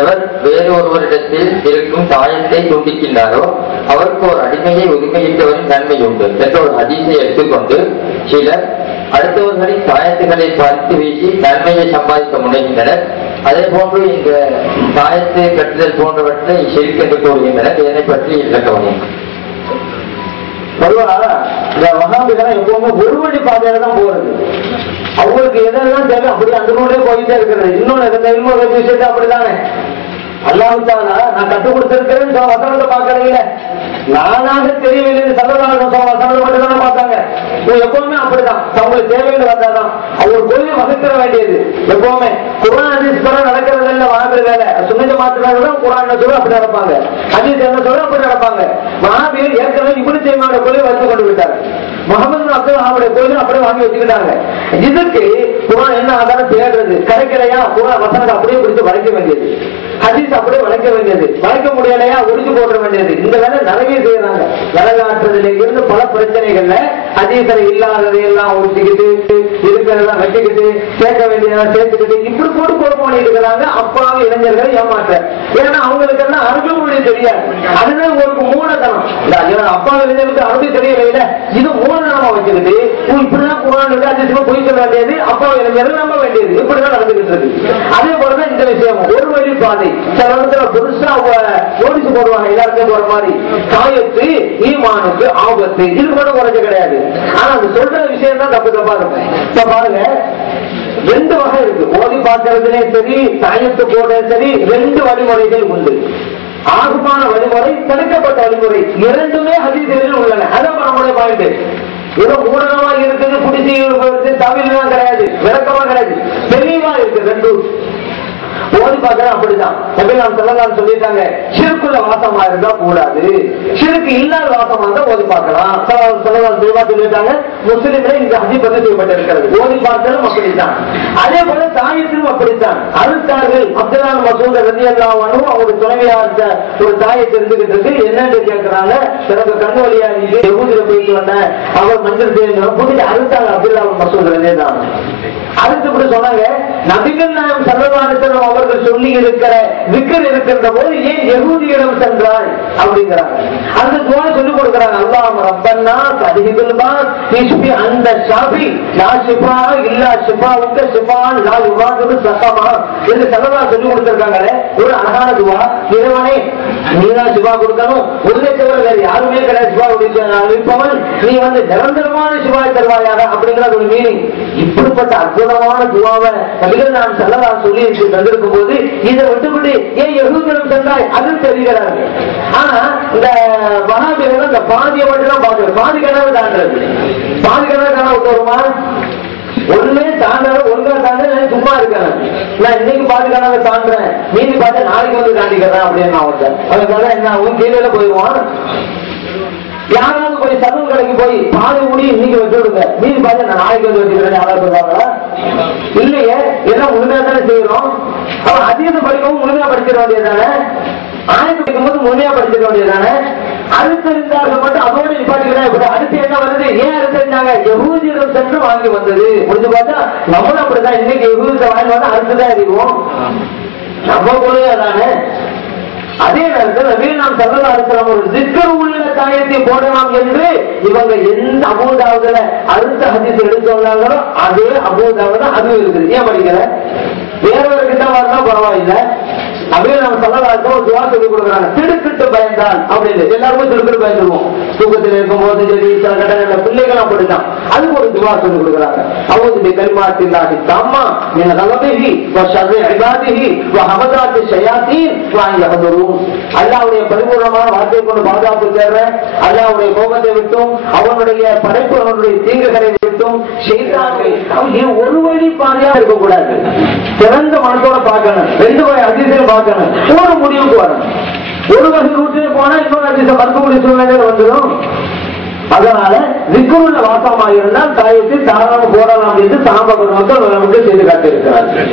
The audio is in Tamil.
எவர் வேறொருவரிடத்தில் இருக்கும் தாயத்தை துண்டிக்கின்றாரோ அவருக்கு ஒரு அடிமையை உரிமையிட்டவரின் நன்மை உண்டு என்ற ஒரு அதிசயை எடுத்துக்கொண்டு சிலர் அடுத்தவர்களின் தாயத்துகளை பறித்து வீசி நன்மையை சம்பாதிக்க முனைகின்றனர். அதே போன்று இந்த தாயத்தை கட்டுதல் போன்றவற்றை சிரிக்கென்று கூறுகின்றனர். இதனை பற்றி விளக்கவனையும் பொதுவாக இந்த வகாபிகளை எப்பவுமே ஒரு வழி பாதையில தான் போறது. நமக்கு எதெல்லாம் தேவை அப்படி அந்த நூலே போயிட்டே இருக்கிறது இன்னொன்னு இந்த இன்னொரு விஷயத்தை அப்படிதானே அல்லாஹாலா நான் கற்றுக் கொடுத்திருக்கிறேன்னு சொல்ல வசனத்தை பார்க்கறீங்களே? நானாக தெரியவில்லை சல்லதாக வசனத்தை மட்டும் தானே பார்த்தாங்க. இவங்க எப்பவுமே அப்படிதான் அவங்களுக்கு தேவைன்னு வந்தாதான். அவங்க கொள்கை வகுக்கிற வேண்டியது. எப்பவுமே குரான் ஹதீஸ் கூட நடக்கிறது இல்லை வாழ்க்கை வேலை. சுண்ணத்தை மாத்தினாங்க குரான் என்ன சொல்ல அப்படி நடப்பாங்க. ஹதீஸ் என்ன சொல்ல அப்படி நடப்பாங்க. மகாபீர் ஏற்கனவே இப்படி செய்யமான கொள்கை வச்சு கொண்டு விட்டார் முகமது அப்துல் அவருடைய கொள்கை அப்படியே வாங்கி வச்சுக்கிட்டாங்க. இதுக்கு குரான் என்ன ஆதாரம் தேடுறது கிடைக்கலையா குரான் வசனத்தை அப்படியே குறித்து வளைக்க வேண்டியது. ஹதீஸ் அப்படியே வளைக்க வேண்டியது. வளைக்க முடியலையா? ஒடிச்சு போட வேண்டியது. இந்த வேலை நிறைய செய்யறாங்க. வரலாற்றுல இருந்து பல பிரச்சனைகள்ல ஹதீசரை இல்லாததை எல்லாம் ஒடிச்சுக்கிட்டு இருக்கிறதெல்லாம் வச்சுக்கிட்டு சேர்க்க வேண்டியதெல்லாம் சேர்த்துக்கிட்டு இப்படி போட்டு குழப்பம் பண்ணிட்டு இருக்கிறாங்க. அப்பாவும் இளைஞர்களை ஏமாற்ற. ஏன்னா அவங்களுக்கு எல்லாம் அரபு தெரியாது. அதுதான் ஒரு மூலதனம் இந்த ஐயா, அப்பாவி இளைஞர்களுக்கு அரபி தெரியல இது மூலதனமா வச்சுக்கிட்டு ஓ, இப்படிதான் குரான் இருக்கு அதிசயமா பொய் சொல்ல வேண்டியது அப்பா இளைஞர்கள் நம்ப வேண்டியது. இப்படிதான் நடந்துகிட்டு இருக்கு. அதே போலதான் இந்த விஷயம். ஒரு வழி பாதை. சில இடத்துல புதுசா நோட்டீஸ் போடுவாங்க எல்லாருக்கும் ஒரு மாதிரி. காயத்து ஈமானுக்கு ஆபத்து. இது கூட குறைஞ்ச கிடையாது. ஆனா அது சொல்ற விஷயம் தான் தப்பு தப்பா இருக்கும். இப்ப பாருங்க ரெண்டு வகை இருக்கு. ஓதி பார்க்கறதுலயும் சரி தாயத்து போடுறது சரி ரெண்டு வழிமுறைகள் உண்டு. ஆகுமான வழிமுறை தடுக்கப்பட்ட வழிமுறை இரண்டுமே ஹதீசுகளில் உள்ளன. அதான் நம்முடைய பாயிண்ட். ஏதோ ஊடகமா இருக்குது பிடிச்சி இருக்குது கிடையாது விளக்கமா கிடையாது. தெளிவா இருக்கு ரெண்டு ஓடி பார்க்கறது அப்படிதான். நபிலாம் சொல்லலாம் சொல்லிட்டாங்க சிறுக்குள்ள வாசமா இருந்தா கூடாது. சிறுக்கு இல்லாத வாசமா இருந்தா ஓதி பார்க்கலாம். சொல்லலாம் தெளிவா சொல்லிட்டாங்க முஸ்லிம்ல இந்த அதி பதிவு செய்யப்பட்டிருக்கிறது ஓடி பார்க்கலும் அப்படித்தான். அதே போல தாயத்திலும் அப்படித்தான். அழுத்தார்கள் அப்துல்லான் மசூத ரதி அல்லாவனும் அவங்க துணைவியா இருந்த ஒரு தாயை தெரிஞ்சுக்கிட்டு இருக்கு என்னன்னு கேட்கிறாங்க எனக்கு கண்ணு வழியா இருக்கு எகுதியில போயிட்டு வந்தேன் அவர் மஞ்சள் தேவை புதிய அழுத்தாங்க அப்துல்லா மசூத் ரதி தான் அடுத்து இப்படி சொன்னாங்க. நபிகள் நாயம் சர்வதானத்தில் அவர்கள் சொல்லி இருக்கிற விக்கல் இருக்கின்ற போது ஏன் எகூதியிடம் சென்றாள் அப்படிங்கிறாங்க. அந்த துவா சொல்லிக் கொடுக்கிறாங்க. அல்லாம் ரப்பன்னா கதிபில்மா இஸ்பி அந்த ஷாபி லா சிபா இல்லா ஷிஃபாவுக்கு சிபான் லா யுவாது சகமா என்று சல்லா சொல்லி கொடுத்திருக்காங்களே. ஒரு அழகான துவா. இறைவனே நீதான் சிவா கொடுக்கணும். உன்னை தவிர வேறு யாருமே கிடையாது சிவா கொடுப்பவன். நீ வந்து நிரந்தரமான சிவாய் தருவாயாக அப்படிங்கிற ஒரு மீனிங் இப்படிப்பட்ட அற்புதமான துவாவை நபிகள் நான் செல்லதா சொல்லி தந்திருக்கும் போது இதை விட்டுவிட்டு ஏன் எகுதிகளும் சென்றாய் அது தெரிகிறார்கள். ஆனா இந்த வனாபிகள் இந்த பாதியை மட்டும் தான் பாக்குறது பாதி கனவு தாண்டது. பாதி கனவு கனவு வருமா ஒண்ணுமே தாண்டல ஒழுங்கா தாண்ட சும்மா இருக்கேன் நான் இன்னைக்கு பாதி கனவை தாண்டுறேன். மீதி பார்த்து நாளைக்கு வந்து தாண்டிக்கிறேன் அப்படின்னு நான் வந்தேன் அதுக்காக என்ன ஆகும் கீழே போயிடுவான் யாராவது போய் சதுவு கடைக்கு போய் பாதி முடி இன்னைக்கு வச்சு விடுங்க மீதி பார்த்து நான் நாளைக்கு வந்து வச்சுக்கிறேன் யாராவது சொல்றாங்களா இல்லையே எல்லாம் உண்மையா தானே செய்யறோம்? அவன் அதிகத்தை படிக்கவும் முழுமையா படிச்சிட வேண்டியதானே ஆயிரத்தி படிக்கும் போது முழுமையா படிச்சிட வேண்டியதானே அடுத்து இருந்தார்கள் மட்டும் அதோட நிப்பாட்டிக்கிறேன் அடுத்து என்ன வருது? ஏன் அடுத்து இருந்தாங்க? எகூதியிடம் சென்று வாங்கி வந்தது. முடிஞ்சு பார்த்தா நம்மளும் அப்படிதான் இன்னைக்கு எகூதியத்தை வாங்கி வந்தா அடுத்துதான் அறிவோம் நம்ம கொள்கை தானே? அதே நேரத்தில் நபீல் நாம் சல்லா இருக்கிறோம் ஒரு சிக்கர் உள்ள காயத்தை போடலாம் என்று இவங்க எந்த அபூதாவதுல அடுத்த ஹதீஸ் எடுத்து வந்தாங்களோ அதே அபூதாவத அது இருக்குது. ஏன் படிக்கல? வேறொரு கிட்டவா இருந்தா பரவாயில்ல. அப்படின்னு நம்ம சொல்லலாக்கும் ஒரு துவா சொல்லிக் கொடுக்குறாங்க. திடுக்கிட்டு பயந்தான் அப்படின்னு. எல்லாருக்கும் திடுக்கிட்டு பயந்துருவோம். தூக்கத்தில் இருக்கும் போது சரி சில ஒரு துவா சொல்லிக் கொடுக்குறாங்க. அவங்க கல்மாத்தில்லாஹி தம்மா என் நல்லபிஹி வ ஷர்ரி இபாதிஹி வ ஹமதாத்தி ஷயாத்தீன் வாங்கி அகந்துரும் பரிபூர்ணமான வார்த்தையை கொண்டு பாதுகாப்பு தேடுறேன். அல்லாஹ்வுடைய கோபத்தை விட்டும் அவனுடைய படைப்பு அவனுடைய தீங்குகளை விட்டும் செய்தார்கள் ஒரு வழி பாதையா இருக்கக்கூடாது? திறந்த மனத்தோட பார்க்கணும். ரெண்டு வகை அதிசயம் பார்க்கணும். ஒரு முடிவுக்கு வரணும். ஒரு வகை ரூட்டில் போனா இன்னொரு அதிசயம் மறுக்கக்கூடிய சூழ்நிலை வந்துடும் அதனால விக்குள்ள வாசமாக இருந்தால் தாயத்தில் தாராளம் போடலாம் என்று சாம்பவர் மக்கள் நமக்கு செய்து காட்டியிருக்கிறார்கள்.